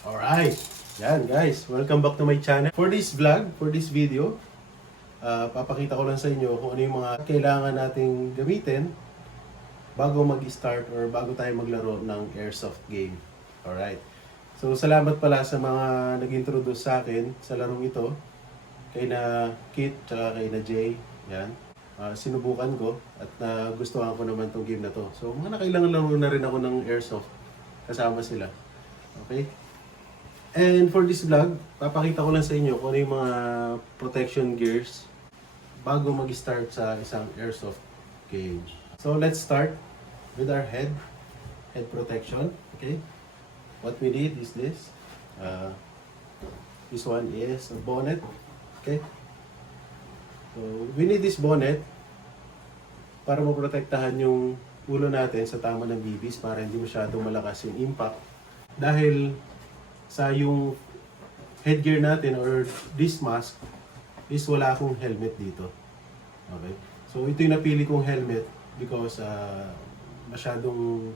Alright, yan guys, welcome back to my channel. For this vlog, for this video, papakita ko lang sa inyo kung ano yung mga kailangan nating gamitin bago mag-start or bago tayo maglaro ng Airsoft game. Alright, so salamat pala sa mga nag-introduce sa akin sa larong ito. Kay na Kit, tsaka kay na Jay, yan. Sinubukan ko at nagustuhan ko naman tong game na to. So mga nakailangan laro na rin ako ng Airsoft kasama sila. Okay? And for this vlog, papakita ko lang sa inyo kung ano yung mga protection gears bago mag-start sa isang Airsoft game. So let's start with our head protection. Okay? What we need is this. This one is a bonnet. Okay? So we need this bonnet para maprotektahan yung ulo natin sa tama ng bibis para hindi masyadong malakas yung impact. Dahil sa yung headgear natin or this mask is wala akong helmet dito. Okay? So ito yung napili kong helmet because masyadong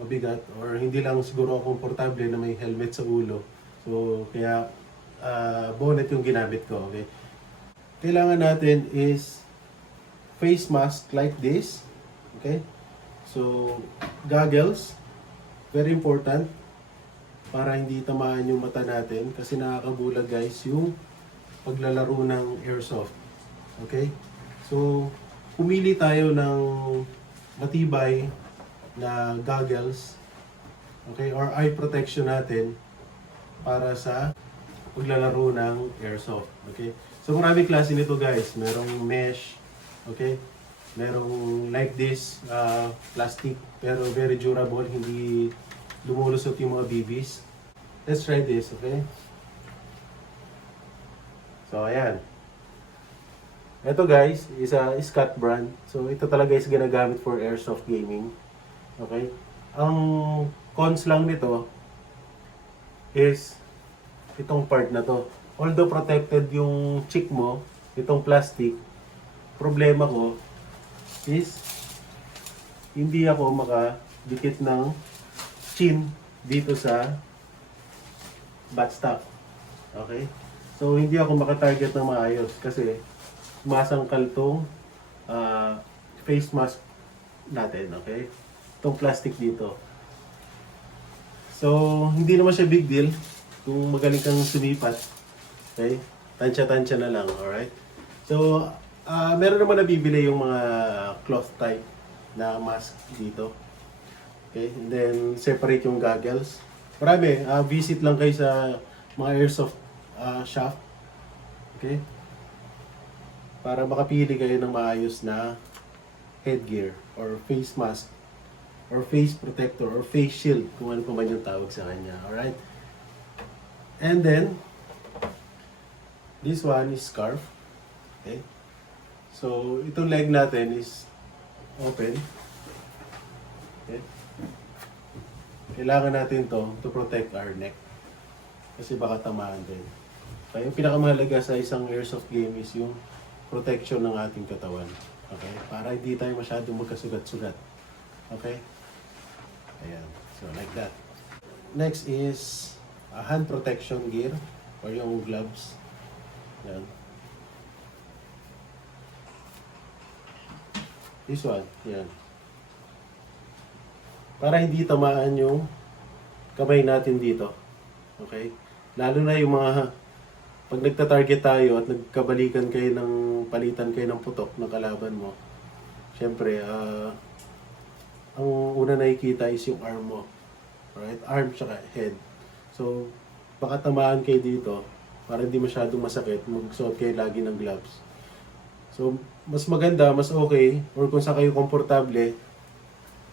mabigat or hindi lang siguro ako komportable na may helmet sa ulo. So kaya bonnet yung ginamit ko. Okay? Kailangan natin is face mask like this. Okay? So goggles, very important para hindi tamaan yung mata natin kasi nakakabulag guys yung paglalaro ng Airsoft. Okay? So, pumili tayo ng matibay na goggles, okay, or eye protection natin para sa paglalaro ng Airsoft. Okay? So, maraming klase nito guys. Merong mesh, okay? Merong like this, plastic, pero very durable, hindi lumulusot yung mga BBs. Let's try this, okay? So, ayan. Ito guys, is a Scott brand. So, ito talaga is ginagamit for Airsoft gaming. Okay? Ang cons lang nito is itong part na to. Although protected yung cheek mo, itong plastic, problema ko is hindi ako makadikit ng chin dito sa buttstock. Okay? So, hindi ako makatarget ng maayos kasi masangkal tong face mask natin. Okay? Itong plastic dito. So, hindi naman siya big deal kung magaling kang sumipat. Okay? Tansya-tansya na lang. Alright? So, meron naman nabibili yung mga cloth type na mask dito. Okay, and then separate yung goggles. Marami, visit lang kayo sa mga Airsoft shop. Okay? Para makapili kayo ng maayos na headgear or face mask or face protector or face shield kung ano pa man yung tawag sa kanya. Alright? And then this one is scarf. Okay? So, itong leg natin is open. Okay? Kailangan natin to protect our neck. Kasi baka tamaan din. Kaya yung pinakamahalaga sa isang Airsoft game is yung protection ng ating katawan. Okay? Para hindi tayo masyadong magkasugat-sugat. Okay? Ayan. So, like that. Next is a hand protection gear or yung gloves. Ayan. This one. Ayan. Para hindi tamaan yung kamay natin dito. Okay? Lalo na yung mga pag nagta-target tayo at nagkabalikan kayo ng palitan kayo ng putok ng kalaban mo. Syempre, ang una nakikita is yung arm mo. Alright? Arm tsaka head. So, baka tamaan kayo dito para hindi masyadong masakit. Magsuot kayo lagi ng gloves. So, mas maganda, mas okay, or kung saan kayo komportable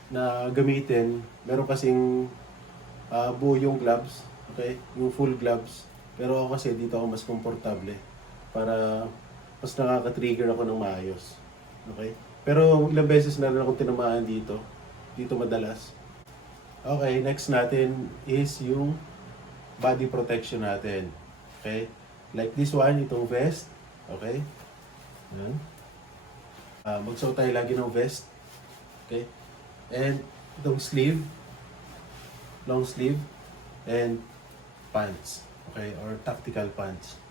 na gamitin, meron kasing buo yung gloves, okay? Yung full gloves. Pero ako kasi dito ako mas komportable para mas nakaka-trigger ako ng maayos. Okay? Pero ilang beses na rin akong tinamaan dito. Dito madalas. Okay, next natin is yung body protection natin. Okay? Like this one, itong vest. Okay? Yan. Magsuot tayo lagi ng vest. Okay? And itong sleeve, long sleeve, and pants. Okay? Or tactical pants.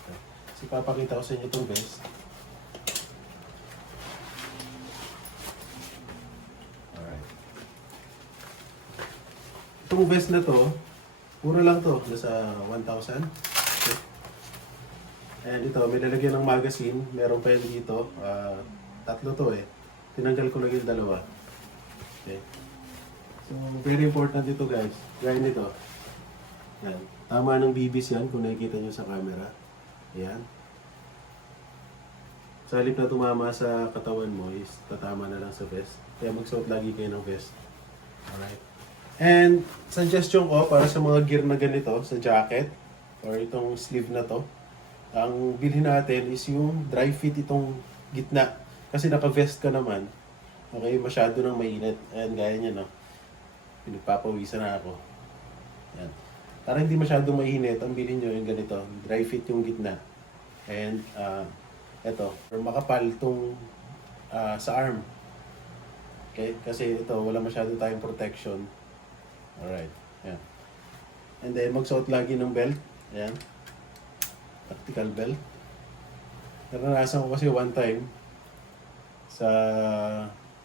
Okay. So, papakita ko sa inyo itong vest. Alright. Itong vest na to, mura lang to. Nasa 1,000. Okay. And ito, may lalagyan ng magazine. Meron pa yun dito. Tatlo to eh. Tinanggal ko lang yung dalawa. Okay. So, very important ito guys. Gaya nito. Yan. Tama ng bibis yan kung nakikita nyo sa camera. Ayan. Sa halip na tumama sa katawan mo is tatama na lang sa vest. Kaya magsuot lagi kayo ng vest. Alright. And suggestion ko para sa mga gear na ganito, sa jacket or itong sleeve na to, ang bilhin natin is yung dry fit itong gitna. Kasi naka-vest ka naman. Okay, masyado nang mainit. Ayan, gaya niya, no? Pinagpapawisan na ako. Ayan. Para hindi masyadong mainit, ang bilhin nyo yung ganito. Dry fit yung gitna. And, eto, makapal itong sa arm. Okay? Kasi ito, wala masyado tayong protection. Alright. Ayan. And then, magsuot lagi ng belt. Ayan. Tactical belt. Naranasan ko kasi one time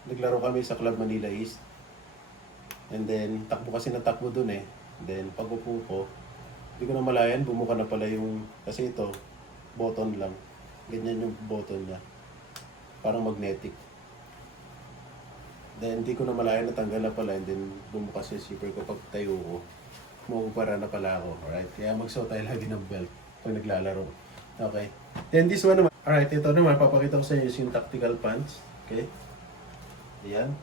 naglaro kami sa Club Manila East. And then, takbo kasi natakbo dun eh. And then, pag upo ko, hindi ko na malayan, bumuka na pala yung, kasi ito, button lang. Ganyan yung button niya. Parang magnetic. Then, hindi ko na malayan, natanggal na pala. And then, bumukas yung zipper ko pag tayo ko. Mumupara na pala ako. Alright? Kaya magsuot tayo lagi ng belt pag naglalaro. Okay. Then, this one naman. Alright, ito naman, papakita ko sa inyo yung tactical pants. Okay. Ayan.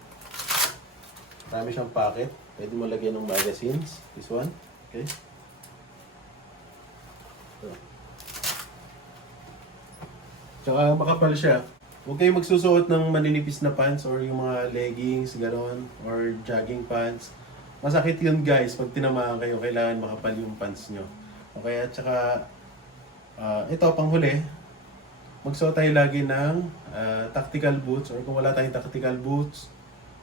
Marami siyang pocket. Pwede mo lagyan ng magazines. This one. Okay. So. Tsaka makapal siya. Huwag kayong magsusuot ng maninipis na pants or yung mga leggings, gano'n, or jogging pants. Masakit yun guys. Pag tinamaan kayo, kailangan makapal yung pants nyo. Okay, at saka ito, panghuli, magsuot tayo lagi ng tactical boots, or kung wala tayong tactical boots,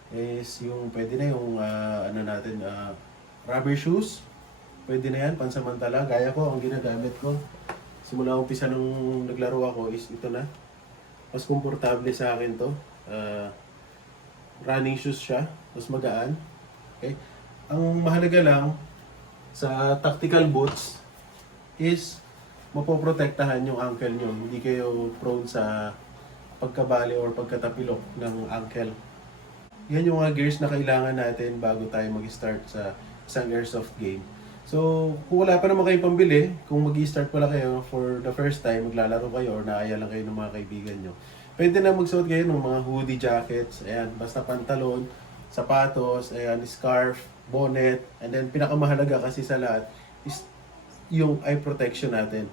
is yung pwede na yung rubber shoes. Pwede na yan, pansamantala. Gaya ko, ang ginagamit ko simula umpisa nung naglaro ako is ito na. Mas komportable sa akin to. Running shoes siya, mas magaan. Okay? Ang mahalaga lang sa tactical boots is mapoprotektahan yung ankle nyo. Hindi kayo prone sa pagkabali or pagkatapilok ng ankle. Yan yung mga gears na kailangan natin bago tayo mag-start sa isang airsoft game. So, kung wala pa naman kayong pambili, kung mag-start pala kayo for the first time, maglalaro kayo or naaya lang kayo ng mga kaibigan nyo, pwede na magsuot kayo ng mga hoodie jackets, ayan, basta pantalon, sapatos, ayan, scarf, bonnet, and then pinakamahalaga kasi sa lahat is yung eye protection natin.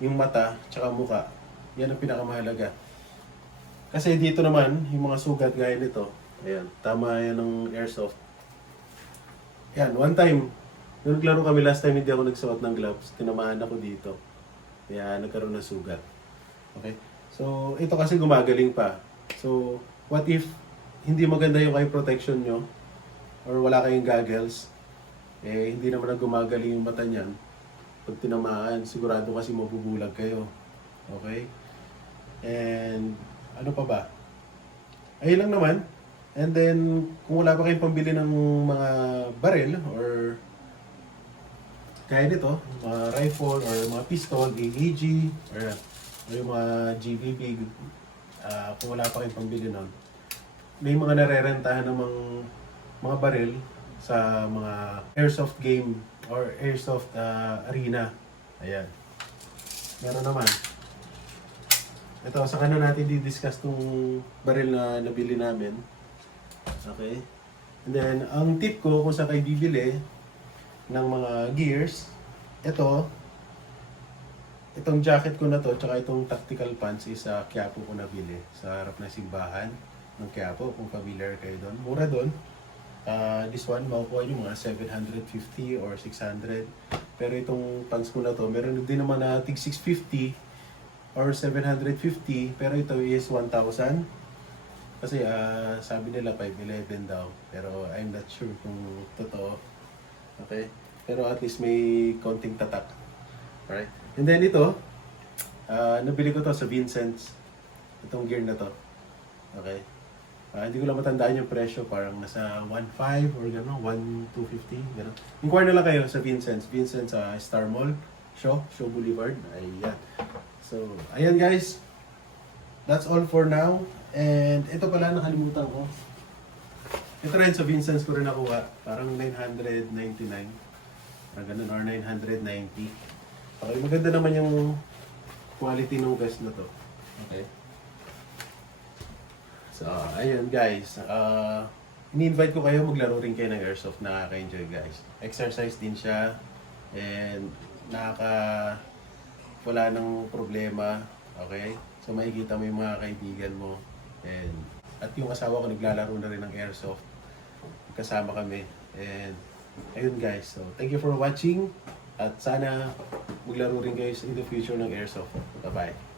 Yung mata, tsaka mukha. Yan ang pinakamahalaga. Kasi dito naman, yung mga sugat gaya nito, ayan, tama yan ng airsoft. Yan, one time, nung naglaro kami last time, hindi ako nagsuot ng gloves. Tinamaan ako dito. Kaya nagkaroon ng sugat. Okay? So, ito kasi gumagaling pa. So, what if hindi maganda yung eye protection nyo or wala kayong goggles, eh, hindi naman na gumagaling yung mata niyan. Pag tinamaan, sigurado kasi mabubulag kayo. Okay? And, ano pa ba? Ayun lang naman. And then, kung wala pa kayong pambili ng mga baril or kaya nito, mga rifle or mga pistol, AAG, or yung mga GVB, kung wala pa kayong pambili nun, may mga narerentahan ng mga baril sa mga airsoft game or airsoft arena. Ayan. Meron naman. Ito, sa kanan natin di-discuss tong baril na nabili namin. Okay? And then, ang tip ko kung saan kayo bibili ng mga gears, itong jacket ko na to, tsaka itong tactical pants is sa Quiapo ko nabili. Sa harap na simbahan ng Quiapo, kung familiar kayo doon. Mura doon. This one, makukuha nyo mga 750 or 600. Pero itong pants ko na to, meron din naman na tig 650 or 750. Pero ito is 1,000. Kasi sabi nila 511 daw. Pero I'm not sure kung totoo. Okay? Pero at least may konting tatak. Alright? And then ito, nabili ko to sa Vincent's. Itong gear na to. Okay? Hindi ko lang matandaan yung presyo. Parang nasa 1.5 or gano'n, 1.250, gano'n. Inquire na lang kayo sa Vincent's. Vincent's Star Mall, Shaw Boulevard. Ayan. So, ayan guys. That's all for now. And ito pala, nakalimutan ko. Ito rin sa Vincent's ko rin nakuha. Parang 999. Parang ganun, or 990. Okay, maganda naman yung quality ng vest na to. Okay. So, ayun guys. Ini-invite ko kayo, maglaro rin kayo ng Airsoft. Nakaka-enjoy guys. Exercise din siya. And wala ng problema. Okay? So, makikita mo yung mga kaibigan mo. At yung asawa ko naglalaro na rin ng Airsoft. Kasama kami. And ayun guys. So, thank you for watching. At sana maglaro rin guys in the future ng Airsoft. Bye-bye.